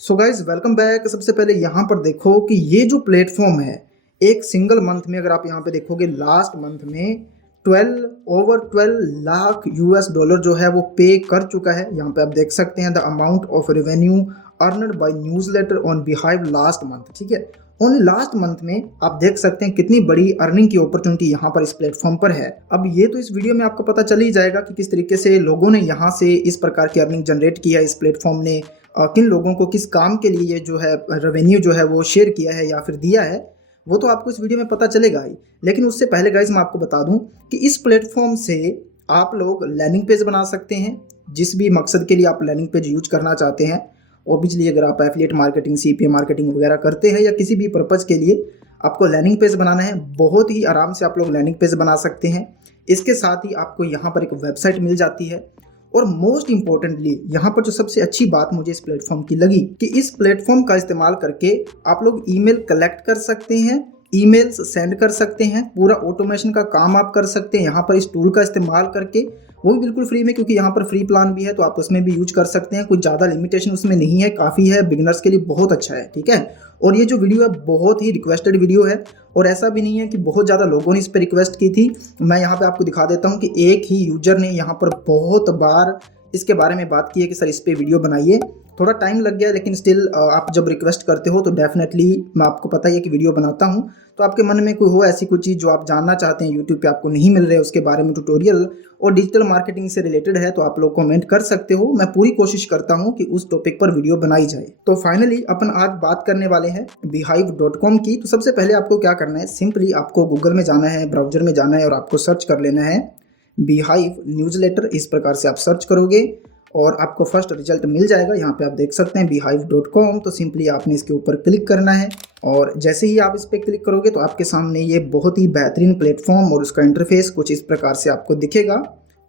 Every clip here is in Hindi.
So guys welcome back. सबसे पहले यहाँ पर देखो कि ये जो प्लेटफॉर्म है एक सिंगल मंथ में, अगर आप यहाँ पे देखोगे लास्ट मंथ में 12 लाख यूएस डॉलर जो है वो पे कर चुका है। यहाँ पे आप देख सकते हैं the amount of revenue earned bye newsletter on beehive last month. ठीक है, ओनली लास्ट मंथ में आप देख सकते हैं कितनी बड़ी अर्निंग की अपॉर्चुनिटी यहाँ पर इस प्लेटफॉर्म पर है। अब ये तो इस वीडियो में आपको पता चल ही जाएगा कि किस तरीके से लोगों ने यहाँ से इस प्रकार की अर्निंग जनरेट किया, इस प्लेटफॉर्म ने किन लोगों को किस काम के लिए ये जो है रेवेन्यू जो है वो शेयर किया है या फिर दिया है, वो तो आपको इस वीडियो में पता चलेगा ही। लेकिन उससे पहले गाइस मैं आपको बता दूं कि इस प्लेटफॉर्म से आप लोग लैंडिंग पेज बना सकते हैं, जिस भी मकसद के लिए आप लैंडिंग पेज यूज करना चाहते हैं। ऑब्वियसली अगर आप एफिलिएट मार्केटिंग, सीपीए मार्केटिंग वगैरह करते हैं या किसी भी पर्पज़ के लिए आपको लैंडिंग पेज बनाना है, बहुत ही आराम से आप लोग लैंडिंग पेज बना सकते हैं। इसके साथ ही आपको यहाँ पर एक वेबसाइट मिल जाती है। और मोस्ट इंपॉर्टेंटली यहाँ पर जो सबसे अच्छी बात मुझे इस प्लेटफॉर्म की लगी कि इस प्लेटफॉर्म का इस्तेमाल करके आप लोग ईमेल कलेक्ट कर सकते हैं, ईमेल्स सेंड कर सकते हैं, पूरा ऑटोमेशन का काम आप कर सकते हैं यहाँ पर इस टूल का इस्तेमाल करके, वो भी बिल्कुल फ्री में, क्योंकि यहाँ पर फ्री प्लान भी है तो आप उसमें भी यूज कर सकते हैं। कुछ ज़्यादा लिमिटेशन उसमें नहीं है, काफ़ी है, बिगनर्स के लिए बहुत अच्छा है। ठीक है, और ये जो वीडियो है बहुत ही रिक्वेस्टेड वीडियो है और ऐसा भी नहीं है कि बहुत ज़्यादा लोगों ने इस पर रिक्वेस्ट की थी। मैं यहाँ पे आपको दिखा देता हूँ कि एक ही यूजर ने यहाँ पर बहुत बार इसके बारे में बात की है कि सर इस पर वीडियो बनाइए। थोड़ा टाइम लग गया लेकिन स्टिल आप जब रिक्वेस्ट करते हो तो डेफिनेटली मैं आपको पता ही है कि वीडियो बनाता हूँ। तो आपके मन में कोई हो ऐसी कोई चीज़ जो आप जानना चाहते हैं, यूट्यूब पे आपको नहीं मिल रहे उसके बारे में ट्यूटोरियल और डिजिटल मार्केटिंग से रिलेटेड है, तो आप लोग कमेंट कर सकते हो। मैं पूरी कोशिश करता हूँ कि उस टॉपिक पर वीडियो बनाई जाए। तो फाइनली अपन आज बात करने वाले हैं beehive.com की। तो सबसे पहले आपको क्या करना है, सिंपली आपको गूगल में जाना है, ब्राउजर में जाना है और आपको सर्च कर लेना है beehive न्यूज़लेटर। इस प्रकार से आप सर्च करोगे और आपको फर्स्ट रिजल्ट मिल जाएगा। यहाँ पे आप देख सकते हैं beehive.com। तो सिंपली आपने इसके ऊपर क्लिक करना है और जैसे ही आप इस पर क्लिक करोगे तो आपके सामने ये बहुत ही बेहतरीन प्लेटफॉर्म और उसका इंटरफेस कुछ इस प्रकार से आपको दिखेगा।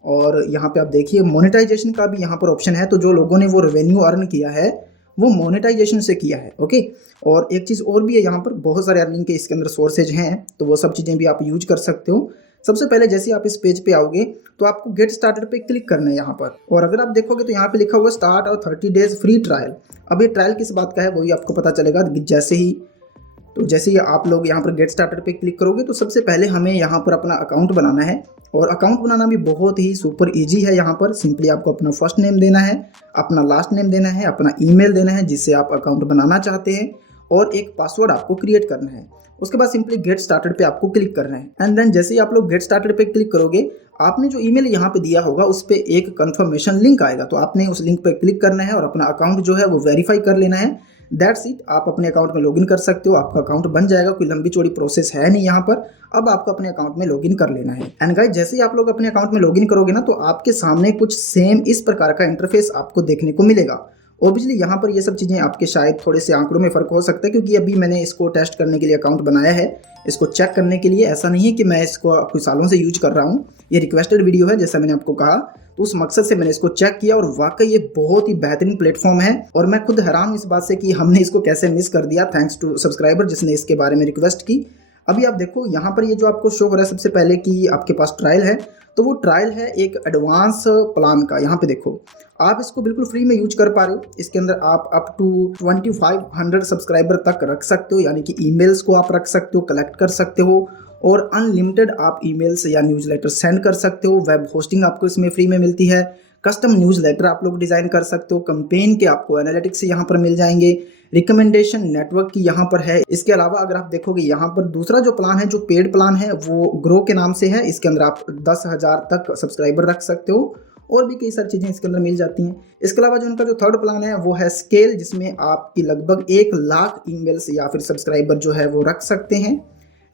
और यहाँ पे आप देखिए मोनेटाइजेशन का भी यहाँ पर ऑप्शन है। तो जो लोगों ने वो रेवेन्यू अर्न किया है वो मोनेटाइजेशन से किया है। ओके, और एक चीज़ और भी है, यहाँ पर बहुत सारे अर्निंग के इसके अंदर सोर्सेज हैं, तो वो सब चीज़ें भी आप यूज कर सकते हो। सबसे पहले जैसे आप इस पेज पे आओगे तो आपको गेट स्टार्टेड पे क्लिक करना है यहाँ पर। और अगर आप देखोगे तो यहाँ पे लिखा हुआ स्टार्ट और 30 डेज फ्री ट्रायल। अब ये ट्रायल किस बात का है वही आपको पता चलेगा जैसे ही आप लोग यहाँ पर गेट स्टार्टेड पे क्लिक करोगे। तो सबसे पहले हमें यहाँ पर अपना अकाउंट बनाना है और अकाउंट बनाना भी बहुत ही सुपर इजी है। यहाँ पर सिंपली आपको अपना फर्स्ट नेम देना है, अपना लास्ट नेम देना है, अपना ईमेल देना है जिससे आप अकाउंट बनाना चाहते हैं और एक पासवर्ड आपको क्रिएट करना है। उसके बाद सिंपली गेट स्टार्टेड पे आपको क्लिक करना है। एंड देन जैसे ही आप लोग गेट स्टार्टेड पे क्लिक करोगे, आपने जो ईमेल यहाँ पे दिया होगा उस पर एक कंफर्मेशन लिंक आएगा। तो आपने उस लिंक पे क्लिक करना है और अपना अकाउंट जो है वो वेरीफाई कर लेना है। दैट्स इट, आप अपने अकाउंट में लॉगिन कर सकते हो, आपका अकाउंट बन जाएगा। कोई लंबी चौड़ी प्रोसेस है नहीं यहाँ पर। अब आपको अपने अकाउंट में लॉगिन कर लेना है। एंड गाइस जैसे ही आप लोग अपने अकाउंट में लॉगिन करोगे ना तो आपके सामने कुछ सेम इस प्रकार का इंटरफेस आपको देखने को मिलेगा। ऑब्वियसली यहाँ पर ये सब चीज़ें आपके शायद थोड़े से आंकड़ों में फ़र्क हो सकता है, क्योंकि अभी मैंने इसको टेस्ट करने के लिए अकाउंट बनाया है, इसको चेक करने के लिए। ऐसा नहीं है कि मैं इसको कुछ सालों से यूज कर रहा हूँ, ये रिक्वेस्टेड वीडियो है जैसा मैंने आपको कहा। तो उस मकसद से मैंने इसको चेक किया और वाकई ये बहुत ही बेहतरीन प्लेटफॉर्म है और मैं खुद हैरान हूँ इस बात से कि हमने इसको कैसे मिस कर दिया। थैंक्स टू सब्सक्राइबर जिसने इसके बारे में रिक्वेस्ट की। अभी आप देखो यहाँ पर ये जो आपको शो हो रहा है सबसे पहले कि आपके पास ट्रायल है, तो वो ट्रायल है एक एडवांस प्लान का। यहाँ पे देखो आप इसको बिल्कुल फ्री में यूज कर पा रहे हो। इसके अंदर आप अप टू 2500 सब्सक्राइबर तक रख सकते हो, यानी कि ईमेल्स को आप रख सकते हो, कलेक्ट कर सकते हो और अनलिमिटेड आप ईमेल्स या न्यूज़लेटर सेंड कर सकते हो। वेब होस्टिंग आपको इसमें फ्री में मिलती है, कस्टम न्यूज़लेटर आप लोग डिज़ाइन कर सकते हो, कैंपेन के आपको एनालिटिक्स यहाँ पर मिल जाएंगे, रिकमेंडेशन नेटवर्क की यहाँ पर है। इसके अलावा अगर आप देखोगे यहाँ पर दूसरा जो प्लान है, जो पेड प्लान है, वो ग्रो के नाम से है। इसके अंदर आप 10,000 तक सब्सक्राइबर रख सकते हो और भी कई सारी चीज़ें इसके अंदर मिल जाती हैं। इसके अलावा जो उनका जो थर्ड प्लान है वो है स्केल, जिसमें आपकी लगभग 1 लाख ईमेल्स या फिर सब्सक्राइबर जो है वो रख सकते हैं।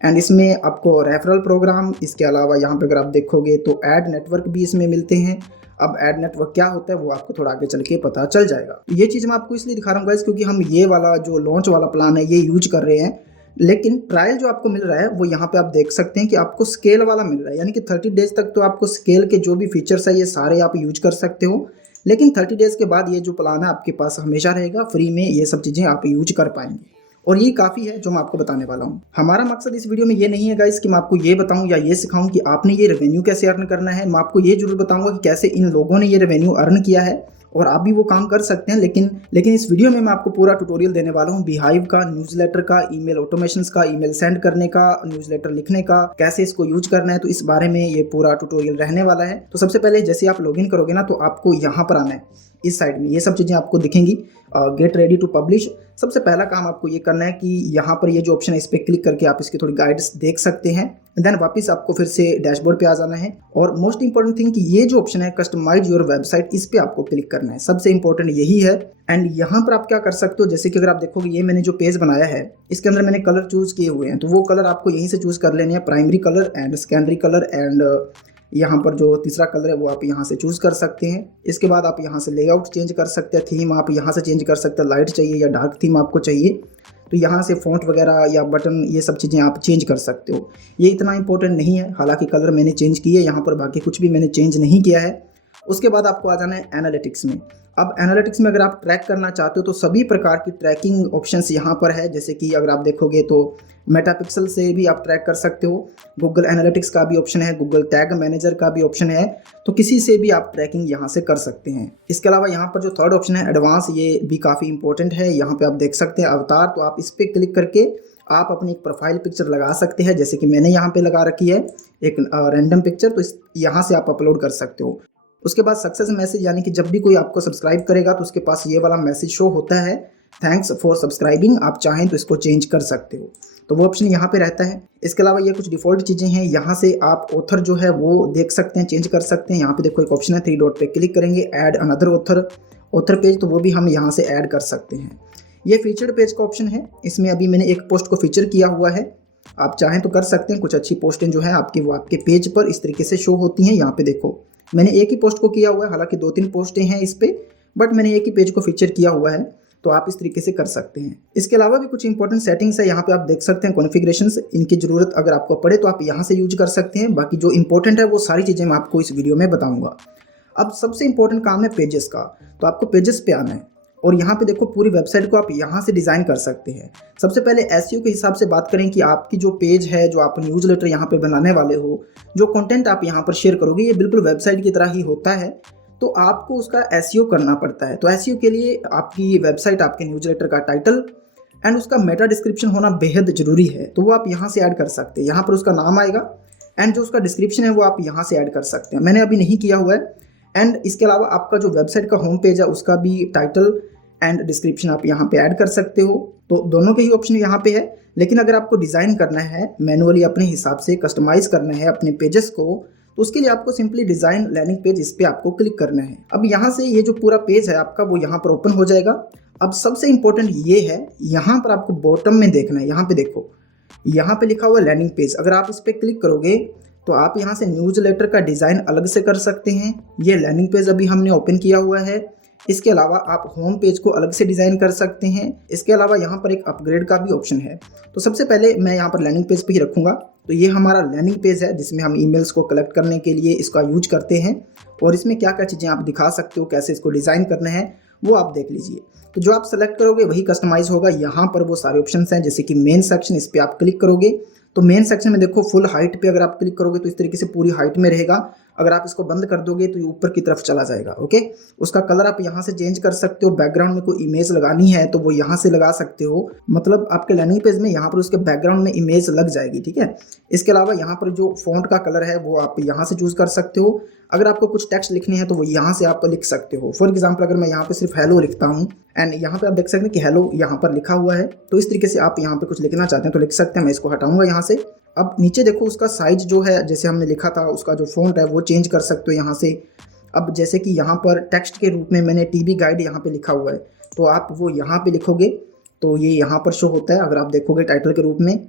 एंड इसमें आपको रेफरल प्रोग्राम, इसके अलावा यहाँ पे अगर आप देखोगे तो ऐड नेटवर्क भी इसमें मिलते हैं। अब ऐड नेटवर्क क्या होता है वो आपको थोड़ा आगे चल के पता चल जाएगा। ये चीज़ मैं आपको इसलिए दिखा रहा हूँ गाइस क्योंकि हम ये वाला जो लॉन्च वाला प्लान है ये यूज कर रहे हैं, लेकिन ट्रायल जो आपको मिल रहा है वो यहाँ पे आप देख सकते हैं कि आपको स्केल वाला मिल रहा है, यानी कि 30 डेज तक तो आपको स्केल के जो भी फीचर्स है ये सारे आप यूज कर सकते हो। लेकिन 30 डेज के बाद ये जो प्लान है आपके पास हमेशा रहेगा, फ्री में ये सब चीज़ें आप यूज कर पाएंगे और ये काफ़ी है जो मैं आपको बताने वाला हूँ। हमारा मकसद इस वीडियो में ये नहीं है गाइस कि मैं आपको ये बताऊँ या ये सिखाऊं कि आपने ये रेवेन्यू कैसे अर्न करना है। मैं आपको ये जरूर बताऊंगा कि कैसे इन लोगों ने ये रेवेन्यू अर्न किया है और आप भी वो काम कर सकते हैं। लेकिन इस वीडियो में मैं आपको पूरा ट्यूटोरियल देने वाला हूँ बीहाइव का, न्यूज़लेटर का, ईमेल ऑटोमेशंस का, ईमेल सेंड करने का, न्यूज़लेटर लिखने का, कैसे इसको यूज करना है। तो इस बारे में ये पूरा ट्यूटोरियल रहने वाला है। तो सबसे पहले जैसे आप लॉगिन करोगे ना, तो आपको यहाँ पर आना है, इस साइड में ये सब चीज़ें आपको दिखेंगी। Get ready to publish. सबसे पहला काम आपको ये करना है कि यहाँ पर ये जो ऑप्शन है इस पर क्लिक करके आप इसकी थोड़ी गाइड्स देख सकते हैं। देन वापस आपको फिर से डैशबोर्ड पे आ जाना है और मोस्ट इंपॉर्टेंट थिंग कि ये जो ऑप्शन है कस्टमाइज योर वेबसाइट, इस पे आपको क्लिक करना है। सबसे इंपॉर्टेंट यही है। एंड यहाँ पर आप क्या कर सकते हो, जैसे कि अगर आप देखोगे ये मैंने जो पेज बनाया है इसके अंदर मैंने कलर चूज किए हुए हैं, तो वो कलर आपको यहीं से चूज कर लेने हैं, primary colour and secondary colour and यहाँ पर जो तीसरा कलर है वो आप यहाँ से चूज कर सकते हैं। इसके बाद आप यहाँ से लेआउट चेंज कर सकते हैं, थीम आप यहाँ से चेंज कर सकते हैं, लाइट चाहिए या डार्क थीम आपको चाहिए तो यहाँ से फ़ॉन्ट वगैरह या बटन ये सब चीज़ें आप चेंज कर सकते हो। ये इतना इंपॉर्टेंट नहीं है, हालांकि कलर मैंने चेंज किए यहाँ पर, बाकी कुछ भी मैंने चेंज नहीं किया है। उसके बाद आपको आ जाना है एनालिटिक्स में। अब एनालिटिक्स में अगर आप ट्रैक करना चाहते हो तो सभी प्रकार की ट्रैकिंग ऑप्शंस यहाँ पर है। जैसे कि अगर आप देखोगे तो मेटापिक्सल से भी आप ट्रैक कर सकते हो, गूगल एनालिटिक्स का भी ऑप्शन है, गूगल टैग मैनेजर का भी ऑप्शन है, तो किसी से भी आप ट्रैकिंग यहाँ से कर सकते हैं। इसके अलावा यहाँ पर जो थर्ड ऑप्शन है एडवांस, ये भी काफ़ी इंपॉर्टेंट है। यहाँ पे आप देख सकते हैं अवतार, तो आप इस पर क्लिक करके आप अपनी एक प्रोफाइल पिक्चर लगा सकते हैं। जैसे कि मैंने यहाँ पे लगा रखी है एक रैंडम पिक्चर, तो यहाँ से आप अपलोड कर सकते हो। उसके बाद सक्सेस मैसेज, यानी कि जब भी कोई आपको सब्सक्राइब करेगा तो उसके पास ये वाला मैसेज शो होता है, थैंक्स फॉर सब्सक्राइबिंग। आप चाहें तो इसको चेंज कर सकते हो, तो वो ऑप्शन यहाँ पे रहता है। इसके अलावा ये कुछ डिफ़ॉल्ट चीज़ें हैं, यहाँ से आप ऑथर जो है वो देख सकते हैं, चेंज कर सकते हैं। यहाँ पे देखो एक ऑप्शन है, 3 डॉट पे क्लिक करेंगे, ऐड अनदर ऑथर पेज, तो वो भी हम यहाँ से ऐड कर सकते हैं। ये फीचर्ड पेज का ऑप्शन है, इसमें अभी मैंने एक पोस्ट को फीचर किया हुआ है, आप चाहें तो कर सकते हैं। कुछ अच्छी पोस्टें जो है आपकी वो आपके पेज पर इस तरीके से शो होती हैं। यहाँ पे देखो मैंने एक ही पोस्ट को किया हुआ है, हालांकि 2-3 पोस्टें हैं इस पे, बट मैंने एक ही पेज को फीचर किया हुआ है, तो आप इस तरीके से कर सकते हैं। इसके अलावा भी कुछ इंपॉर्टेंट सेटिंग्स है, यहाँ पे आप देख सकते हैं कॉन्फ़िगरेशंस, इनकी ज़रूरत अगर आपको पड़े तो आप यहाँ से यूज कर सकते हैं। बाकी जो इंपॉर्टेंट है वो सारी चीज़ें मैं आपको इस वीडियो में बताऊँगा। अब सबसे इंपॉर्टेंट काम है पेजेस का, तो आपको पेजेस पे आना है और यहाँ पे देखो पूरी वेबसाइट को आप यहाँ से डिज़ाइन कर सकते हैं। सबसे पहले एसईओ के हिसाब से बात करें कि आपकी जो पेज है, जो आप न्यूज़लेटर यहाँ पे बनाने वाले हो, जो कंटेंट आप यहाँ पर शेयर करोगे, ये बिल्कुल वेबसाइट की तरह ही होता है, तो आपको उसका एसईओ करना पड़ता है। तो एसईओ के लिए आपकी वेबसाइट, आपके न्यूज़लेटर का टाइटल एंड उसका मेटा डिस्क्रिप्शन होना बेहद ज़रूरी है, तो वो आप यहाँ से ऐड कर सकते हैं। यहाँ पर उसका नाम आएगा एंड जो उसका डिस्क्रिप्शन है वो आप यहाँ से ऐड कर सकते हैं। मैंने अभी नहीं किया हुआ है। एंड इसके अलावा आपका जो वेबसाइट का होम पेज है उसका भी टाइटल एंड डिस्क्रिप्शन आप यहाँ पे ऐड कर सकते हो, तो दोनों के ही ऑप्शन यहाँ पे है। लेकिन अगर आपको डिज़ाइन करना है मैनुअली, अपने हिसाब से कस्टमाइज़ करना है अपने पेजेस को, तो उसके लिए आपको सिंपली डिज़ाइन लैंडिंग पेज, इस पर आपको क्लिक करना है। अब यहाँ से ये जो पूरा पेज है आपका वो यहाँ पर ओपन हो जाएगा। अब सबसे इंपॉर्टेंट ये है, यहाँ पर आपको बॉटम में देखना है, यहाँ पे देखो, यहाँ पे लिखा हुआ लैंडिंग पेज। अगर आप इस पर क्लिक करोगे तो आप यहाँ से न्यूज़लेटर का डिज़ाइन अलग से कर सकते हैं। ये लैंडिंग पेज अभी हमने ओपन किया हुआ है। इसके अलावा आप होम पेज को अलग से डिज़ाइन कर सकते हैं। इसके अलावा यहाँ पर एक अपग्रेड का भी ऑप्शन है। तो सबसे पहले मैं यहाँ पर लैंडिंग पेज पे ही रखूँगा। तो ये हमारा लैंडिंग पेज है जिसमें हम ईमेल्स को कलेक्ट करने के लिए इसका यूज करते हैं, और इसमें क्या क्या चीज़ें आप दिखा सकते हो, कैसे इसको डिज़ाइन करना है वो आप देख लीजिए। तो जो आप सेलेक्ट करोगे वही कस्टमाइज होगा। यहाँ पर वो सारे ऑप्शन हैं, जैसे कि मेन सेक्शन, इस पर आप क्लिक करोगे तो मेन सेक्शन में देखो फुल हाइट पे अगर आप क्लिक करोगे तो इस तरीके से पूरी हाइट में रहेगा। अगर आप इसको बंद कर दोगे तो ये ऊपर की तरफ चला जाएगा। ओके, उसका कलर आप यहाँ से चेंज कर सकते हो। बैकग्राउंड में कोई इमेज लगानी है तो वो यहाँ से लगा सकते हो, मतलब आपके लैंडिंग पेज में यहाँ पर उसके बैकग्राउंड में इमेज लग जाएगी। ठीक है, इसके अलावा यहाँ पर जो फॉन्ट का कलर है वो आप यहाँ से चूज कर सकते हो। अगर आपको कुछ टेक्स्ट लिखने हैं तो वो यहाँ से आप लिख सकते हो। फॉर एग्जाम्पल अगर मैं यहाँ पे सिर्फ हेलो लिखता हूँ एंड यहाँ पे आप देख सकते हैं कि हेलो यहाँ पर लिखा हुआ है, तो इस तरीके से आप यहाँ पे कुछ लिखना चाहते हैं तो लिख सकते हैं। मैं इसको हटाऊंगा यहाँ से। अब नीचे देखो उसका साइज जो है, जैसे हमने लिखा था उसका जो फॉन्ट है वो चेंज कर सकते हो यहाँ से। अब जैसे कि यहाँ पर टेक्स्ट के रूप में मैंने टीबी गाइड यहाँ पे लिखा हुआ है, तो आप वो यहाँ पे लिखोगे तो ये यहाँ पर शो होता है। अगर आप देखोगे टाइटल के रूप में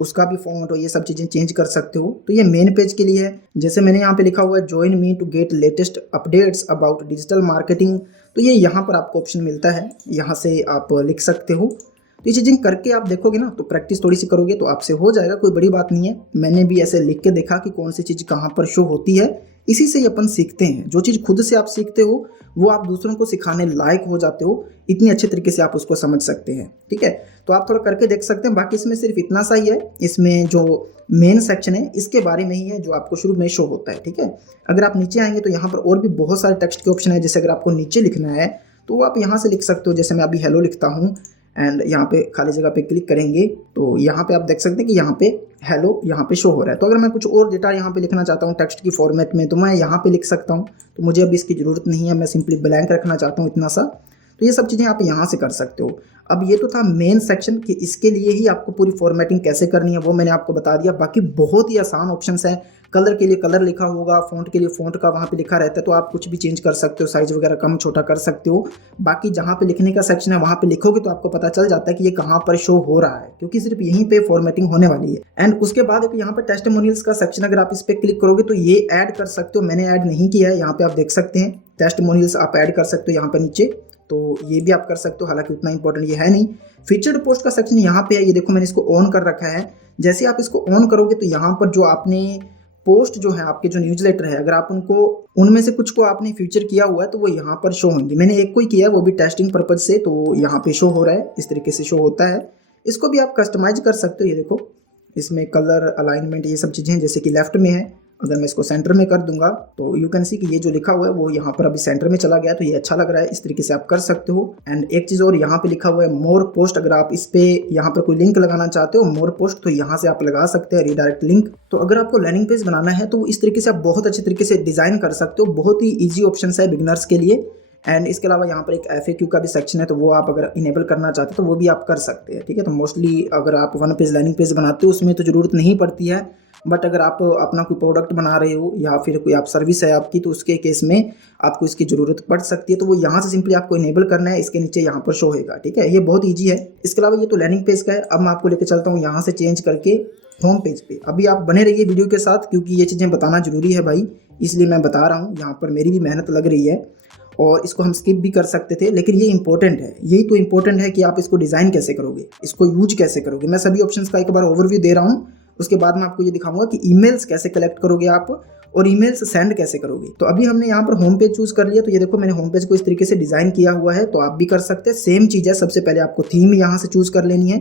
उसका भी फॉन्ट और ये सब चीज़ें चेंज कर सकते हो। तो ये मेन पेज के लिए है। जैसे मैंने यहाँ पे लिखा हुआ है join me to get latest updates about digital marketing, तो ये यहाँ पर आपको ऑप्शन मिलता है, यहाँ से आप लिख सकते हो। तो ये चीज़ें करके आप देखोगे ना, तो प्रैक्टिस थोड़ी सी करोगे तो आपसे हो जाएगा, कोई बड़ी बात नहीं है। मैंने भी ऐसे लिख के देखा कि कौन सी चीज़ कहाँ पर शो होती है इसी से ही अपन सीखते हैं। जो चीज़ खुद से आप सीखते हो वो आप दूसरों को सिखाने लायक हो जाते हो, इतनी अच्छे तरीके से आप उसको समझ सकते हैं। ठीक है, तो आप थोड़ा करके देख सकते हैं। बाकी इसमें सिर्फ इतना सा ही है, इसमें जो मेन सेक्शन है इसके बारे में ही है जो आपको शुरू में शो होता है। ठीक है, अगर आप नीचे आएंगे तो यहाँ पर और भी बहुत सारे टेक्स्ट के ऑप्शन है। जैसे अगर आपको नीचे लिखना है तो आप यहाँ से लिख सकते हो। जैसे मैं अभी हेलो लिखता हूँ एंड यहाँ पे खाली जगह पे क्लिक करेंगे तो यहाँ पे आप देख सकते हैं कि यहाँ पे हेलो यहाँ पे शो हो रहा है। तो अगर मैं कुछ और डेटा यहाँ पे लिखना चाहता हूँ टेक्स्ट की फॉर्मेट में तो मैं यहाँ पे लिख सकता हूँ। तो मुझे अभी इसकी ज़रूरत नहीं है, मैं सिंपली ब्लैंक रखना चाहता हूँ इतना सा। तो ये सब चीज़ें आप यहाँ से कर सकते हो। अब ये तो था मेन सेक्शन कि इसके लिए ही आपको पूरी फॉर्मेटिंग कैसे करनी है वो मैंने आपको बता दिया। बाकी बहुत ही आसान ऑप्शंस हैं। कलर के लिए कलर लिखा होगा, फ़ॉन्ट के लिए फ़ॉन्ट का वहाँ पे लिखा रहता है, तो आप कुछ भी चेंज कर सकते हो, साइज़ वगैरह कम छोटा कर सकते हो। बाकी जहाँ पे लिखने का सेक्शन है वहाँ पे लिखोगे तो आपको पता चल जाता है कि ये कहाँ पर शो हो रहा है, क्योंकि सिर्फ यहीं पे फॉर्मेटिंग होने वाली है। एंड उसके बाद एक यहाँ पर टेस्टिमोनियल्स का सेक्शन, अगर आप इस पर क्लिक करोगे तो ये ऐड कर सकते हो। मैंने ऐड नहीं किया है, यहाँ पे आप देख सकते हैं टेस्टिमोनियल्स आप ऐड कर सकते हो यहाँ पर नीचे, तो ये भी आप कर सकते हो। हालांकि उतना इंपॉर्टेंट ये है नहीं। फीचर्ड पोस्ट का सेक्शन यहाँ पे है, ये देखो मैंने इसको ऑन कर रखा है। जैसे आप इसको ऑन करोगे तो यहाँ पर जो आपने पोस्ट जो है आपके जो न्यूज़लेटर है, अगर आप उनको उनमें से कुछ को आपने फीचर किया हुआ है तो वो यहाँ पर शो होंगी। मैंने एक को ही किया है, वो भी टेस्टिंग पर्पज से, तो यहाँ पे शो हो रहा है, इस तरीके से शो होता है। इसको भी आप कस्टमाइज कर सकते हो। ये देखो इसमें कलर अलाइनमेंट ये सब चीज़ें हैं। जैसे कि लेफ्ट में है, अगर मैं इसको सेंटर में कर दूंगा तो यू कैन सी कि ये जो लिखा हुआ है वो यहाँ पर अभी सेंटर में चला गया, तो ये अच्छा लग रहा है। इस तरीके से आप कर सकते हो। एंड एक चीज़ और, यहाँ पे लिखा हुआ है मोर पोस्ट, अगर आप इस पे यहाँ पर कोई लिंक लगाना चाहते हो मोर पोस्ट तो यहाँ से आप लगा सकते हैं रीडायरेक्ट लिंक। तो अगर आपको लैंडिंग पेज बनाना है तो इस तरीके से आप बहुत अच्छे तरीके से डिज़ाइन कर सकते हो। बहुत ही ईजी ऑप्शन है बिगिनर्स के लिए। एंड इसके अलावा यहाँ पर एक FAQ का भी सेक्शन है, तो वो आप अगर इनेबल करना चाहते हो तो वो भी आप कर सकते हैं। ठीक है, तो मोस्टली अगर आप वन पेज लैंडिंग पेज बनाते हो उसमें तो ज़रूरत नहीं पड़ती है, बट अगर आप अपना कोई प्रोडक्ट बना रहे हो या फिर कोई आप सर्विस है आपकी तो उसके केस में आपको इसकी ज़रूरत पड़ सकती है। तो वो यहाँ से सिंपली आपको इनेबल करना है, इसके नीचे यहाँ पर शो होगा। ठीक है, ये बहुत ईजी है। इसके अलावा ये तो लैंडिंग पेज का है। अब मैं आपको लेकर चलता हूँ यहाँ से चेंज करके होम पेज पे। अभी आप बने रहिए वीडियो के साथ, क्योंकि ये चीज़ें बताना जरूरी है भाई, इसलिए मैं बता रहा हूँ। यहाँ पर मेरी भी मेहनत लग रही है और इसको हम स्किप भी कर सकते थे, लेकिन ये इंपॉर्टेंट है। यही तो इंपॉर्टेंट है कि आप इसको डिज़ाइन कैसे करोगे, इसको यूज कैसे करोगे। मैं सभी ऑप्शंस का एक बार ओवरव्यू दे रहा हूँ, उसके बाद मैं आपको ये दिखाऊंगा कि ईमेल्स कैसे कलेक्ट करोगे आप और ईमेल्स सेंड कैसे करोगे। तो अभी हमने यहाँ पर होम पेज चूज कर लिया, तो ये देखो मैंने होम पेज को इस तरीके से डिज़ाइन किया हुआ है, तो आप भी कर सकते हैं। सेम चीज़ है, सबसे पहले आपको थीम यहाँ से चूज कर लेनी है।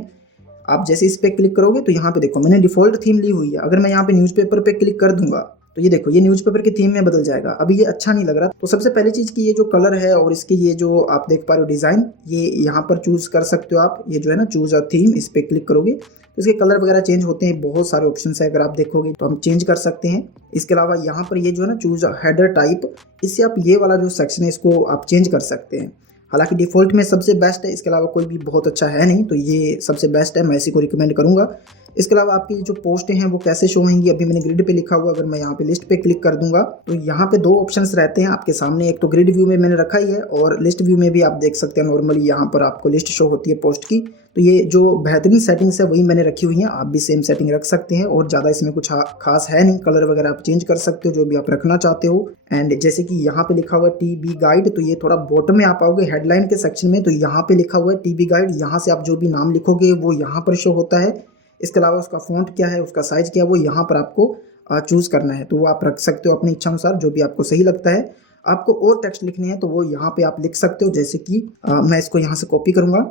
आप जैसे इस पर क्लिक करोगे तो यहाँ पे देखो मैंने डिफॉल्ट थीम ली हुई है। अगर मैं यहाँ पे न्यूज़पेपर पे क्लिक कर दूंगा तो ये देखो ये न्यूज़पेपर की थीम में बदल जाएगा। अभी ये अच्छा नहीं लग रहा। तो सबसे पहली चीज़ की ये जो कलर है और इसकी ये जो आप देख पा रहे हो डिज़ाइन, ये यहाँ पर चूज कर सकते हो आप। ये जो है ना चूज अ थीम, इस पर क्लिक करोगे तो इसके कलर वगैरह चेंज होते हैं। बहुत सारे ऑप्शन है, अगर आप देखोगे तो हम चेंज कर सकते हैं। इसके अलावा यहाँ पर ये जो है ना चूज हेडर टाइप, इससे आप ये वाला जो सेक्शन है इसको आप चेंज कर सकते हैं। हालांकि डिफ़ॉल्ट में सबसे बेस्ट है, इसके अलावा कोई भी बहुत अच्छा है नहीं, तो ये सबसे बेस्ट है, मैं इसी को रिकमेंड करूंगा। इसके अलावा आपकी जो पोस्टें हैं वो कैसे शो होंगी, अभी मैंने ग्रिड पे लिखा हुआ। अगर मैं यहाँ पे लिस्ट पे क्लिक कर दूंगा तो यहाँ पे दो ऑप्शंस रहते हैं आपके सामने। एक तो ग्रिड व्यू में मैंने रखा ही है और लिस्ट व्यू में भी आप देख सकते हैं। नॉर्मली यहाँ पर आपको लिस्ट शो होती है पोस्ट की। तो ये जो बेहतरीन सेटिंग्स है वही मैंने रखी हुई हैं, आप भी सेम सेटिंग रख सकते हैं। और ज़्यादा इसमें कुछ खास है नहीं, कलर वगैरह आप चेंज कर सकते हो जो भी आप रखना चाहते हो। एंड जैसे कि यहाँ पे लिखा हुआ है TB गाइड, तो ये थोड़ा बॉटम में आप आओगे हेडलाइन के सेक्शन में, तो यहाँ पे लिखा हुआ है TB गाइड। यहाँ से आप जो भी नाम लिखोगे वो यहाँ पर शो होता है। इसके अलावा उसका फॉन्ट क्या है, उसका साइज क्या है, वो यहाँ पर आपको चूज करना है। तो वो आप रख सकते हो अपनी इच्छा अनुसार, जो भी आपको सही लगता है। आपको और टेक्स्ट लिखने हैं तो वो यहाँ पे आप लिख सकते हो। जैसे कि मैं इसको यहाँ से कॉपी करूँगा,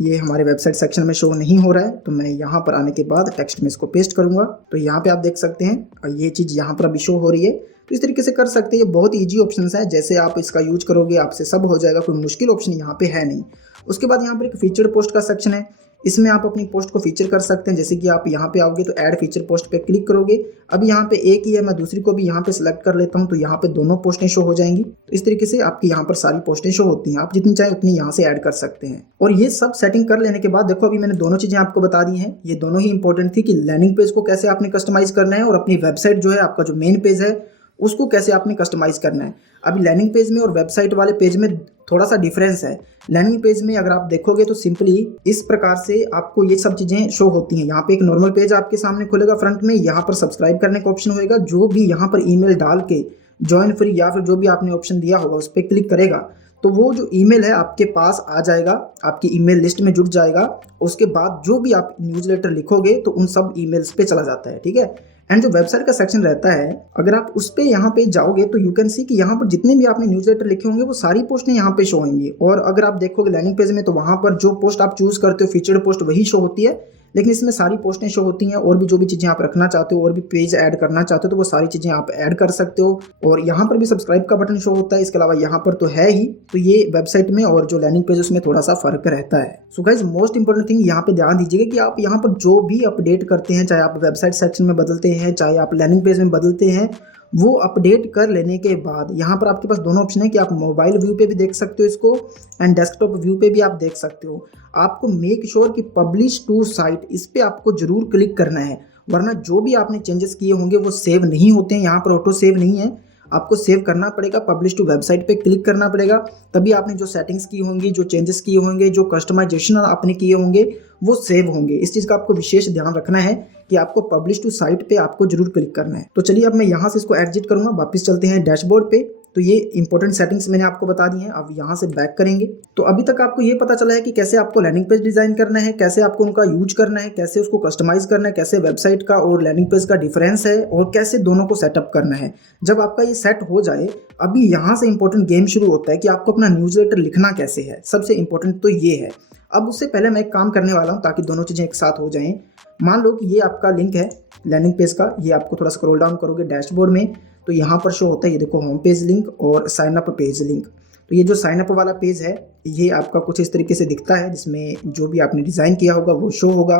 ये हमारे वेबसाइट सेक्शन में शो नहीं हो रहा है, तो मैं यहाँ पर आने के बाद टेक्स्ट में इसको पेस्ट करूँगा। तो यहाँ पे आप देख सकते हैं ये चीज़ यहाँ पर अभी शो हो रही है। तो इस तरीके से कर सकते हैं। ये बहुत ईजी ऑप्शन है, जैसे आप इसका यूज करोगे आपसे सब हो जाएगा, कोई मुश्किल ऑप्शन यहाँ पे है नहीं। उसके बाद यहाँ पर एक फीचर्ड पोस्ट का सेक्शन है, इसमें आप अपनी पोस्ट को फीचर कर सकते हैं। जैसे कि आप यहाँ पे आओगे तो ऐड फीचर पोस्ट पे क्लिक करोगे। अभी यहाँ पे एक ही है, मैं दूसरी को भी यहाँ पे सिलेक्ट कर लेता हूँ, तो यहाँ पे दोनों पोस्टें शो हो जाएंगी। तो इस तरीके से आपकी यहाँ पर सारी पोस्टें शो होती हैं, आप जितनी चाहे उतनी यहाँ से ऐड कर सकते हैं। और ये सब सेटिंग कर लेने के बाद देखो अभी मैंने दोनों चीज़ें आपको बता दी हैं। ये दोनों ही इंपॉर्टेंट थी कि लैंडिंग पेज को कैसे आपने कस्टमाइज करना है और अपनी वेबसाइट जो है आपका जो मेन पेज है उसको कैसे आपने कस्टमाइज करना है। अभी लैंडिंग पेज में और वेबसाइट वाले पेज में थोड़ा सा डिफरेंस है। लैंडिंग पेज में अगर आप देखोगे तो सिंपली इस प्रकार से आपको ये सब चीज़ें शो होती हैं। यहाँ पे एक नॉर्मल पेज आपके सामने खुलेगा फ्रंट में, यहाँ पर सब्सक्राइब करने का ऑप्शन होएगा। जो भी यहाँ पर ईमेल डाल के ज्वाइन फ्री या फिर जो भी आपने ऑप्शन दिया होगा उस पर क्लिक करेगा तो वो जो ईमेल है आपके पास आ जाएगा, आपकी ईमेल लिस्ट में जुड़ जाएगा। उसके बाद जो भी आप न्यूज़लेटर लिखोगे तो उन सब ईमेल्स पे चला जाता है, ठीक है। एंड जो वेबसाइट का सेक्शन रहता है, अगर आप उस पे यहाँ पे जाओगे तो यू कैन सी कि यहाँ पर जितने भी आपने न्यूज़लेटर लिखे होंगे वो सारी पोस्टें यहाँ पे शो होंगी। और अगर आप देखोगे लैंडिंग पेज में तो वहाँ पर जो पोस्ट आप चूज करते हो फीचर्ड पोस्ट वही शो होती है, लेकिन इसमें सारी पोस्टें शो होती हैं। और भी जो भी चीज़ें आप रखना चाहते हो और भी पेज ऐड करना चाहते हो तो वो सारी चीज़ें आप ऐड कर सकते हो। और यहाँ पर भी सब्सक्राइब का बटन शो होता है, इसके अलावा यहाँ पर तो है ही। तो ये वेबसाइट में और जो लैंडिंग पेज उसमें थोड़ा सा फर्क रहता है। So guys most important thing यहाँ पे ध्यान दीजिएगा कि आप यहाँ पर जो भी अपडेट करते हैं, चाहे आप वेबसाइट सेक्शन में बदलते हैं, चाहे आप लैंडिंग पेज में बदलते हैं, वो अपडेट कर लेने के बाद यहाँ पर आपके पास दोनों ऑप्शन है कि आप मोबाइल व्यू पे भी देख सकते हो इसको एंड डेस्कटॉप व्यू पे भी आप देख सकते हो। आपको मेक श्योर कि पब्लिश टू साइट इस पे आपको जरूर क्लिक करना है, वरना जो भी आपने चेंजेस किए होंगे वो सेव नहीं होते हैं। यहाँ पर ऑटो सेव नहीं है, आपको सेव करना पड़ेगा, पब्लिश टू वेबसाइट पे क्लिक करना पड़ेगा, तभी आपने जो सेटिंग्स की होंगी, जो चेंजेस किए होंगे, जो कस्टमाइजेशन आपने किए होंगे वो सेव होंगे। इस चीज़ का आपको विशेष ध्यान रखना है कि आपको पब्लिश टू साइट पे आपको जरूर क्लिक करना है। तो चलिए अब मैं यहाँ से इसको एग्जिट करूँगा, वापस चलते हैं डैशबोर्ड पे। तो ये इंपॉर्टेंट सेटिंग्स मैंने आपको बता दी हैं, अब यहाँ से बैक करेंगे। तो अभी तक आपको ये पता चला है कि कैसे आपको लैंडिंग पेज डिजाइन करना है, कैसे आपको उनका यूज करना है, कैसे उसको कस्टमाइज करना है, कैसे वेबसाइट का और लैंडिंग पेज का डिफरेंस है और कैसे दोनों को सेटअप करना है। जब आपका ये सेट हो जाए, अभी यहाँ से इंपॉर्टेंट गेम शुरू होता है कि आपको अपना न्यूज़लेटर लिखना कैसे है। सबसे इंपॉर्टेंट तो ये है। अब उससे पहले मैं एक काम करने वाला हूँ ताकि दोनों चीज़ें एक साथ हो जाएं। मान लो कि ये आपका लिंक है लैंडिंग पेज का, ये आपको थोड़ा स्क्रॉल डाउन करोगे डैशबोर्ड में तो यहाँ पर शो होता है, ये देखो होम पेज लिंक और साइन अप पेज लिंक। तो ये जो साइन अप वाला पेज है ये आपका कुछ इस तरीके से दिखता है, जिसमें जो भी आपने डिज़ाइन किया होगा वो शो होगा,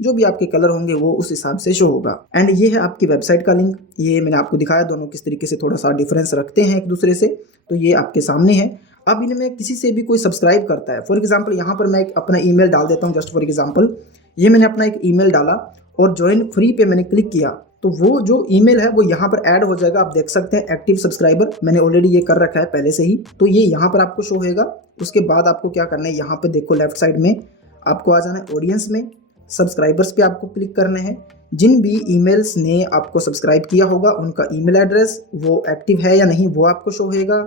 जो भी आपके कलर होंगे वो उस हिसाब से शो होगा। एंड ये है आपकी वेबसाइट का लिंक, ये मैंने आपको दिखाया दोनों किस तरीके से थोड़ा सा डिफरेंस रखते हैं एक दूसरे से। तो ये आपके सामने है। अब इनमें किसी से भी कोई सब्सक्राइब करता है, फॉर एग्जाम्पल यहाँ पर मैं एक अपना ईमेल डाल देता हूँ, जस्ट फॉर एग्जाम्पल ये मैंने अपना एक ईमेल डाला और ज्वाइन फ्री पे मैंने क्लिक किया तो वो जो ईमेल है वो यहाँ पर ऐड हो जाएगा। आप देख सकते हैं एक्टिव सब्सक्राइबर, मैंने ऑलरेडी ये कर रखा है पहले से ही, तो ये यहाँ पर आपको शो होगा। उसके बाद आपको क्या करना है, यहाँ पर देखो लेफ्ट साइड में आपको आ जाना है ऑडियंस में, सब्सक्राइबर्स पे आपको क्लिक करना है। जिन भी ईमेल्स ने आपको सब्सक्राइब किया होगा उनका ईमेल एड्रेस वो एक्टिव है या नहीं वो आपको शो होगा,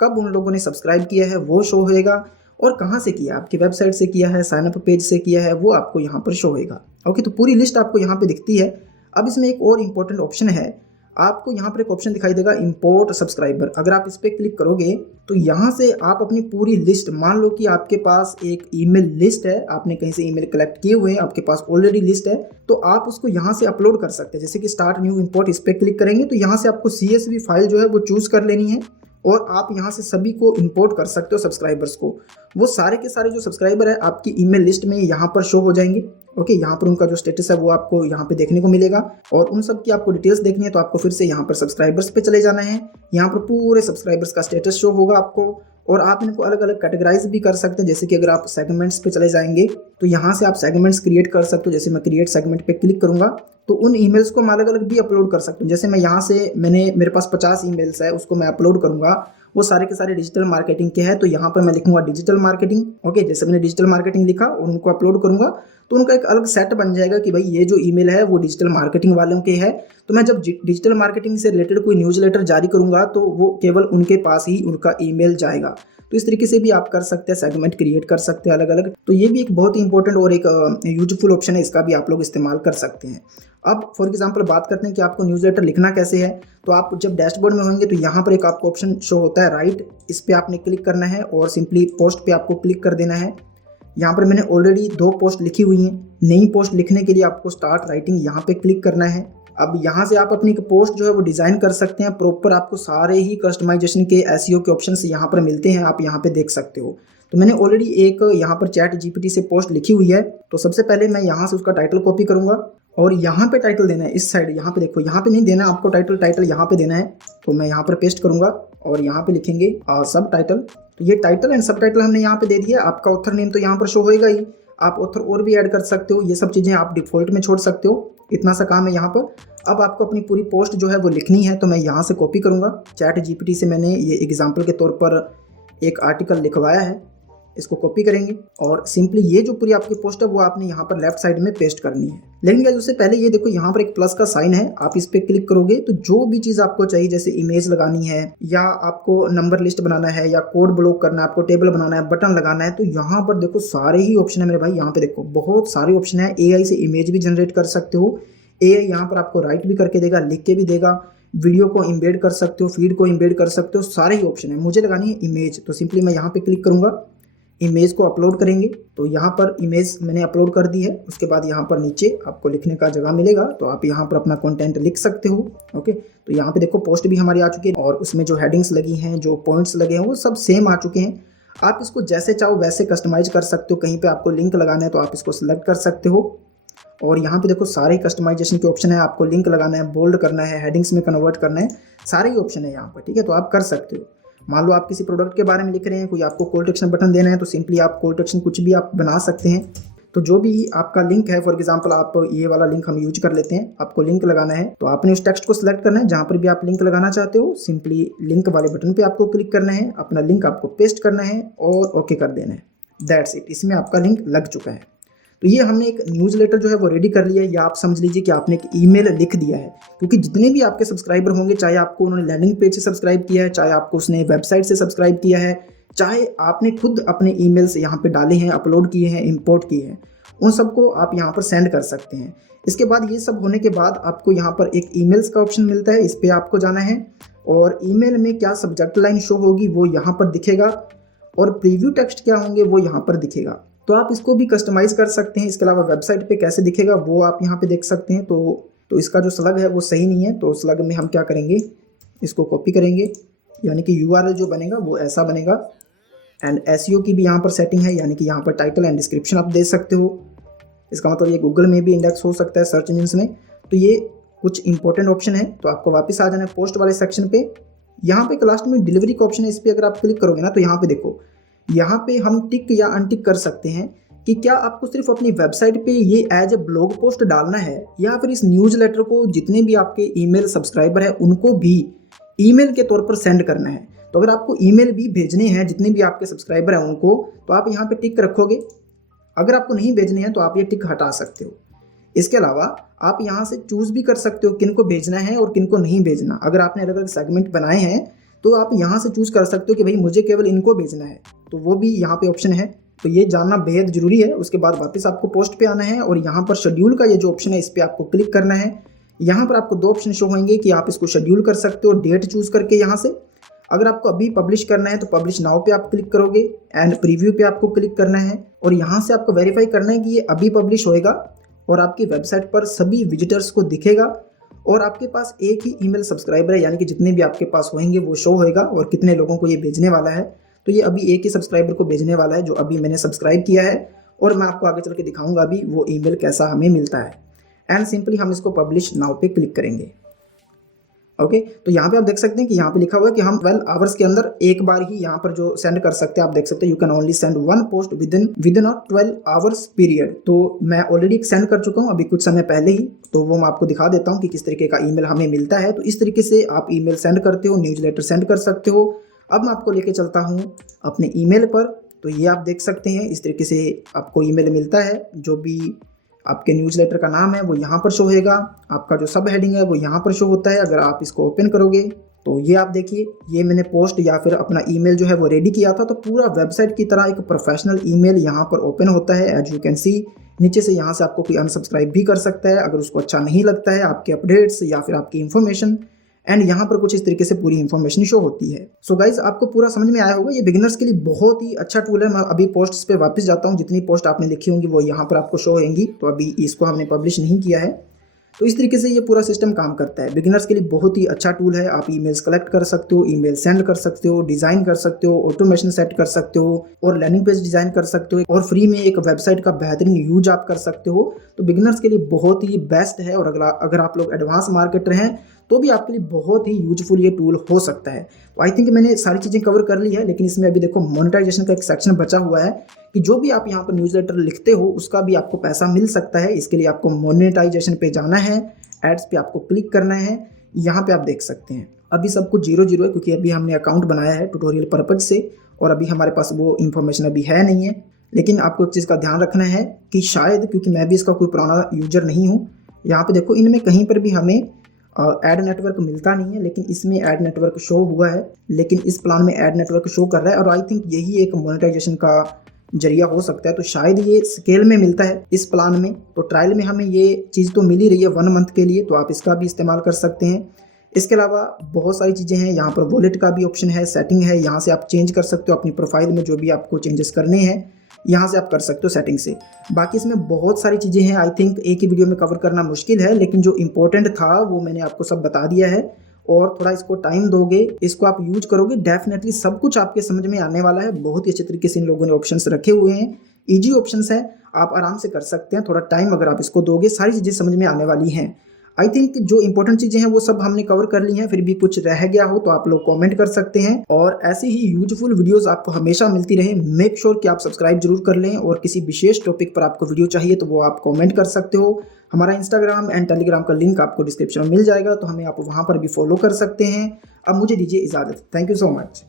कब उन लोगों ने सब्सक्राइब किया है वो शो होगा, और कहाँ से किया, आपकी वेबसाइट से किया है, साइन अप पेज से किया है, वो आपको यहाँ पर शो होगा। ओके, तो पूरी लिस्ट आपको यहाँ पे दिखती है। अब इसमें एक और इम्पोर्टेंट ऑप्शन है, आपको यहाँ पर एक ऑप्शन दिखाई देगा इंपोर्ट सब्सक्राइबर। अगर आप इस पर क्लिक करोगे तो यहाँ से आप अपनी पूरी लिस्ट, मान लो कि आपके पास एक ईमेल लिस्ट है, आपने कहीं से ईमेल कलेक्ट किए हुए हैं, आपके पास ऑलरेडी लिस्ट है, तो आप उसको यहाँ से अपलोड कर सकते हैं। जैसे कि स्टार्ट न्यू इंपोर्ट, इस पर क्लिक करेंगे तो यहाँ से आपको CSV फाइल जो है वो चूज कर लेनी है और आप यहाँ से सभी को इंपोर्ट कर सकते हो सब्सक्राइबर्स को। वो सारे के सारे जो सब्सक्राइबर है आपकी ईमेल लिस्ट में यहाँ पर शो हो जाएंगे। ओके, यहाँ पर उनका जो स्टेटस है वो आपको यहाँ पे देखने को मिलेगा और उन सब की आपको डिटेल्स देखनी है तो आपको फिर से यहाँ पर सब्सक्राइबर्स पे चले जाना है। यहाँ पर पूरे सब्सक्राइबर्स का स्टेटस शो होगा आपको और आप इनको अलग अलग कैटेगराइज भी कर सकते हैं। जैसे कि अगर आप सेगमेंट्स पे चले जाएंगे तो यहाँ से आप सेगमेंट्स क्रिएट कर सकते हो। जैसे मैं क्रिएट सेगमेंट पे क्लिक करूंगा तो उन ईमेल्स को मैं अलग अलग भी अपलोड कर सकता हूँ। जैसे मैं यहाँ से मेरे पास 50 ईमेल्स है, उसको मैं अपलोड करूंगा, वो सारे के सारे डिजिटल मार्केटिंग के हैं, तो यहाँ पर मैं लिखूंगा डिजिटल मार्केटिंग। ओके, जैसे मैंने डिजिटल मार्केटिंग लिखा और उनको अपलोड करूंगा तो उनका एक अलग सेट बन जाएगा कि भाई ये जो ईमेल है वो डिजिटल मार्केटिंग वालों के है। तो मैं जब डिजिटल मार्केटिंग से रिलेटेड कोई न्यूज़लेटर जारी करूंगा तो वो केवल उनके पास ही उनका ईमेल जाएगा। तो इस तरीके से भी आप कर सकते हैं, सेगमेंट क्रिएट कर सकते हैं अलग अलग। तो ये भी एक बहुत ही इंपॉर्टेंट और एक यूजफुल ऑप्शन है, इसका भी आप लोग इस्तेमाल कर सकते हैं। अब फॉर एग्जांपल बात करते हैं कि आपको न्यूज़लेटर लिखना कैसे है। तो आप जब डैशबोर्ड में होंगे तो यहाँ पर एक आपको ऑप्शन शो होता है राइट, इस पर आपने क्लिक करना है और सिंपली पोस्ट पे आपको क्लिक कर देना है। यहाँ पर मैंने ऑलरेडी 2 पोस्ट लिखी हुई हैं, नई पोस्ट लिखने के लिए आपको स्टार्ट राइटिंग यहाँ पे क्लिक करना है। अब यहाँ से आप अपनी पोस्ट जो है वो डिज़ाइन कर सकते हैं प्रॉपर, आपको सारे ही कस्टमाइजेशन के SEO के ऑप्शन यहाँ पर मिलते हैं, आप यहाँ पे देख सकते हो। तो मैंने ऑलरेडी एक यहाँ पर ChatGPT से पोस्ट लिखी हुई है, तो सबसे पहले मैं यहाँ से उसका टाइटल कॉपी करूँगा और यहाँ पे टाइटल देना है, इस साइड यहाँ पे देखो, यहाँ पे नहीं देना आपको टाइटल यहाँ पे देना है। तो मैं यहाँ पर पेस्ट करूँगा और यहाँ पे लिखेंगे सब टाइटल। तो ये टाइटल एंड सब टाइटल हमने यहाँ पे दे दिया। आपका ऑथर नेम तो यहाँ पर शो होएगा ही, आप ऑथर और भी ऐड कर सकते हो, ये सब चीज़ें आप डिफॉल्ट में छोड़ सकते हो। इतना सा काम है यहाँ पर। अब आपको अपनी पूरी पोस्ट जो है वो लिखनी है, तो मैं यहाँ से कॉपी करूँगा। ChatGPT से मैंने ये एग्जाम्पल के तौर पर एक आर्टिकल लिखवाया है, इसको कॉपी करेंगे और सिंपली ये जो पूरी आपकी पोस्ट है वो आपने यहाँ पर लेफ्ट साइड में पेस्ट करनी है। लेकिन गाइस उससे पहले ये देखो यहाँ पर एक प्लस का साइन है, आप इस पे क्लिक करोगे तो जो भी चीज आपको चाहिए, जैसे इमेज लगानी है या आपको नंबर लिस्ट बनाना है या कोड ब्लॉक करना है, आपको टेबल बनाना है, बटन लगाना है, तो यहाँ पर देखो सारे ही ऑप्शन है मेरे भाई। यहाँ पे देखो बहुत सारे ऑप्शन है। AI से इमेज भी जनरेट कर सकते हो, AI यहाँ पर आपको राइट भी करके देगा, लिख के भी देगा, वीडियो को इम्बेड कर सकते हो, फीड को इम्बेड कर सकते हो, सारे ही ऑप्शन है। मुझे लगानी है इमेज, तो सिंपली मैं यहाँ पे क्लिक करूंगा, इमेज को अपलोड करेंगे। तो यहाँ पर इमेज मैंने अपलोड कर दी है। उसके बाद यहाँ पर नीचे आपको लिखने का जगह मिलेगा, तो आप यहाँ पर अपना कंटेंट लिख सकते हो। ओके, तो यहाँ पे देखो पोस्ट भी हमारी आ चुकी है और उसमें जो हेडिंग्स लगी हैं, जो पॉइंट्स लगे हैं वो सब सेम आ चुके हैं। आप इसको जैसे चाहो वैसे कस्टमाइज कर सकते हो। कहीं पे आपको लिंक लगाना है तो आप इसको सिलेक्ट कर सकते हो और यहाँ पे देखो सारे कस्टमाइजेशन के ऑप्शन है। आपको लिंक लगाना है, बोल्ड करना है, हेडिंग्स में कन्वर्ट करना है, सारे ही ऑप्शन है यहाँ पर। ठीक है, तो आप कर सकते हो। मान लो आप किसी प्रोडक्ट के बारे में लिख रहे हैं, कोई आपको कॉल टू एक्शन बटन देना है, तो सिंपली आप कॉल टू एक्शन कुछ भी आप बना सकते हैं। तो जो भी आपका लिंक है, फॉर एग्जांपल आप ये वाला लिंक हम यूज कर लेते हैं, आपको लिंक लगाना है तो आपने उस टेक्स्ट को सिलेक्ट करना है जहां पर भी आप लिंक लगाना चाहते हो। सिंपली लिंक वाले बटन पे आपको क्लिक करना है, अपना लिंक आपको पेस्ट करना है और ओके कर देना है। दैट्स इट, इसमें आपका लिंक लग चुका है। तो ये हमने एक न्यूज़लेटर जो है वो रेडी कर लिया है, या आप समझ लीजिए कि आपने एक ईमेल लिख दिया है। क्योंकि जितने भी आपके सब्सक्राइबर होंगे, चाहे आपको उन्होंने लैंडिंग पेज से सब्सक्राइब किया है, चाहे आपको उसने वेबसाइट से सब्सक्राइब किया है, चाहे आपने खुद अपने ईमेल्स यहाँ पे डाले हैं, अपलोड किए हैं, इंपोर्ट किए हैं, उन सबको आप यहाँ पर सेंड कर सकते हैं। इसके बाद ये सब होने के बाद आपको यहाँ पर एक ईमेल्स का ऑप्शन मिलता है, इस पर आपको जाना है और ईमेल में क्या सब्जेक्ट लाइन शो होगी वो यहाँ पर दिखेगा और प्रीव्यू टेक्स्ट क्या होंगे वो यहाँ पर दिखेगा। तो आप इसको भी कस्टमाइज कर सकते हैं। इसके अलावा वेबसाइट पे कैसे दिखेगा वो आप यहाँ पे देख सकते हैं। तो इसका जो स्लग है वो सही नहीं है, तो स्लग में हम क्या करेंगे, इसको कॉपी करेंगे, यानी कि URL जो बनेगा वो ऐसा बनेगा। एंड SEO की भी यहाँ पर सेटिंग है, यानी कि यहाँ पर टाइटल एंड डिस्क्रिप्शन आप दे सकते हो। इसका मतलब ये गूगल में भी इंडेक्स हो सकता है, सर्च इंजिन में। तो ये कुछ इंपॉर्टेंट ऑप्शन है। तो आपको वापस आ जाना है पोस्ट वाले सेक्शन पे। यहाँ पे लास्ट में डिलीवरी का ऑप्शन है, इस पर अगर आप क्लिक करोगे ना तो यहाँ पे देखो, यहाँ पे हम टिक या अनटिक कर सकते हैं कि क्या आपको सिर्फ अपनी वेबसाइट पे ये एज ए ब्लॉग पोस्ट डालना है या फिर इस न्यूज़लेटर को जितने भी आपके ईमेल सब्सक्राइबर है उनको भी ईमेल के तौर पर सेंड करना है। तो अगर आपको ईमेल भी भेजने हैं जितने भी आपके सब्सक्राइबर हैं उनको, तो आप यहाँ पे टिक रखोगे। अगर आपको नहीं भेजने हैं तो आप ये टिक हटा सकते हो। इसके अलावा आप यहाँ से चूज भी कर सकते हो किनको भेजना है और किनको नहीं भेजना। अगर आपने अलग अलग सेगमेंट बनाए हैं तो आप यहाँ से चूज कर सकते हो कि भाई मुझे केवल इनको भेजना है, तो वो भी यहाँ पे ऑप्शन है। तो ये जानना बेहद जरूरी है। उसके बाद वापस आपको पोस्ट पे आना है और यहाँ पर शेड्यूल का ये जो ऑप्शन है इस पर आपको क्लिक करना है। यहाँ पर आपको दो ऑप्शन शो होंगे कि आप इसको शेड्यूल कर सकते हो डेट चूज करके यहाँ से। अगर आपको अभी पब्लिश करना है तो पब्लिश नाउ पे आप क्लिक करोगे एंड प्रीव्यू पे आपको क्लिक करना है और यहाँ से आपको वेरीफाई करना है कि ये अभी पब्लिश होएगा और आपकी वेबसाइट पर सभी विजिटर्स को दिखेगा और आपके पास एक ही ईमेल सब्सक्राइबर है, यानी कि जितने भी आपके पास होंगे वो शो होएगा और कितने लोगों को ये भेजने वाला है। तो ये अभी एक ही सब्सक्राइबर को भेजने वाला है जो अभी मैंने सब्सक्राइब किया है और मैं आपको आगे चल के दिखाऊंगा अभी वो ईमेल कैसा हमें मिलता है। एंड सिंपली हम इसको पब्लिश नाउ पे क्लिक करेंगे। ओके, तो यहाँ पे आप देख सकते हैं कि यहाँ पे लिखा हुआ है कि हम 12 आवर्स के अंदर एक बार ही यहाँ पर जो सेंड कर सकते हैं। आप देख सकते हैं you can only send one post with in a 12 hours period. तो मैं ऑलरेडी सेंड कर चुका हूँ अभी कुछ समय पहले ही, तो वो मैं आपको दिखा देता हूँ कि किस तरीके का ईमेल हमें मिलता है। तो इस तरीके से आप ईमेल सेंड करते हो, न्यूज़लेटर सेंड कर सकते हो। अब मैं आपको लेके चलता हूँ अपने ईमेल पर। तो ये आप देख सकते हैं इस तरीके से आपको ईमेल मिलता है। जो भी आपके न्यूज़लेटर का नाम है वो यहाँ पर शो होगा, आपका जो सब हेडिंग है वो यहाँ पर शो होता है। अगर आप इसको ओपन करोगे तो ये आप देखिए, ये मैंने पोस्ट या फिर अपना ईमेल जो है वो रेडी किया था। तो पूरा वेबसाइट की तरह एक प्रोफेशनल ईमेल यहाँ पर ओपन होता है। एज यू कैन सी नीचे से यहाँ से आपको कोई अनसब्सक्राइब भी कर सकता है अगर उसको अच्छा नहीं लगता है आपके अपडेट्स या फिर आपकी इन्फॉर्मेशन। एंड यहाँ पर कुछ इस तरीके से पूरी इन्फॉर्मेशन शो होती है। सो गाइज आपको पूरा समझ में आया होगा। ये बिगिनर्स के लिए बहुत ही अच्छा टूल है। मैं अभी पोस्ट्स पे वापस जाता हूँ, जितनी पोस्ट आपने लिखी होंगी वो यहाँ पर आपको शो होंगी। तो अभी इसको हमने पब्लिश नहीं किया है। तो इस तरीके से ये पूरा सिस्टम काम करता है। बिगिनर्स के लिए बहुत ही अच्छा टूल है। आप ईमेल्स कलेक्ट कर सकते हो, ईमेल सेंड कर सकते हो, डिजाइन कर सकते हो, ऑटोमेशन सेट कर सकते हो और लैंडिंग पेज डिजाइन कर सकते हो और फ्री में एक वेबसाइट का बेहतरीन यूज आप कर सकते हो। तो बिगिनर्स के लिए बहुत ही बेस्ट है और अगर आप लोग एडवांस मार्केटर हैं तो भी आपके लिए बहुत ही यूजफुल ये टूल हो सकता है। तो आई थिंक मैंने सारी चीज़ें कवर कर ली है, लेकिन इसमें अभी देखो मोनेटाइजेशन का एक सेक्शन बचा हुआ है कि जो भी आप यहाँ पर न्यूज़लेटर लिखते हो उसका भी आपको पैसा मिल सकता है। इसके लिए आपको मोनेटाइजेशन पे जाना है, एड्स पे आपको क्लिक करना है। यहाँ पे आप देख सकते हैं अभी सब कुछ 0 है क्योंकि अभी हमने अकाउंट बनाया है ट्यूटोरियल पर्पज से और अभी हमारे पास वो इन्फॉर्मेशन अभी है नहीं है। लेकिन आपको एक चीज़ का ध्यान रखना है कि शायद, क्योंकि मैं भी इसका कोई पुराना यूजर नहीं हूँ, यहाँ पे देखो इनमें कहीं पर भी हमें ऐड नेटवर्क मिलता नहीं है, लेकिन इसमें ऐड नेटवर्क शो हुआ है, लेकिन इस प्लान में ऐड नेटवर्क शो कर रहा है। और आई थिंक यही एक मोनेटाइजेशन का जरिया हो सकता है। तो शायद ये स्केल में मिलता है इस प्लान में। तो ट्रायल में हमें ये चीज़ तो मिल ही रही है 1 मंथ के लिए, तो आप इसका भी इस्तेमाल कर सकते हैं। इसके अलावा बहुत सारी चीज़ें हैं, यहाँ पर वॉलेट का भी ऑप्शन है, सेटिंग है, यहाँ से आप चेंज कर सकते हो अपनी प्रोफाइल में जो भी आपको चेंजेस करने हैं, यहाँ से आप कर सकते हो सेटिंग से। बाकी इसमें बहुत सारी चीज़ें हैं, आई थिंक एक ही वीडियो में कवर करना मुश्किल है, लेकिन जो इंपॉर्टेंट था वो मैंने आपको सब बता दिया है। और थोड़ा इसको टाइम दोगे, इसको आप यूज करोगे, डेफिनेटली सब कुछ आपके समझ में आने वाला है। बहुत ही अच्छे तरीके से इन लोगों ने ऑप्शंस रखे हुए हैं, ईजी ऑप्शंस हैं, आप आराम से कर सकते हैं। थोड़ा टाइम अगर आप इसको दोगे, सारी चीज़ें समझ में आने वाली हैं। आई थिंक जो इंपॉर्टेंट चीज़ें हैं वो सब हमने कवर कर ली हैं। फिर भी कुछ रह गया हो तो आप लोग कमेंट कर सकते हैं। और ऐसी ही यूजफुल वीडियोस आपको हमेशा मिलती रहे, मेक श्योर कि आप सब्सक्राइब जरूर कर लें। और किसी विशेष टॉपिक पर आपको वीडियो चाहिए तो वो आप कमेंट कर सकते हो। हमारा इंस्टाग्राम एंड टेलीग्राम का लिंक आपको डिस्क्रिप्शन में मिल जाएगा, तो हमें आप वहाँ पर भी फॉलो कर सकते हैं। अब मुझे दीजिए इजाज़त। Thank you so much.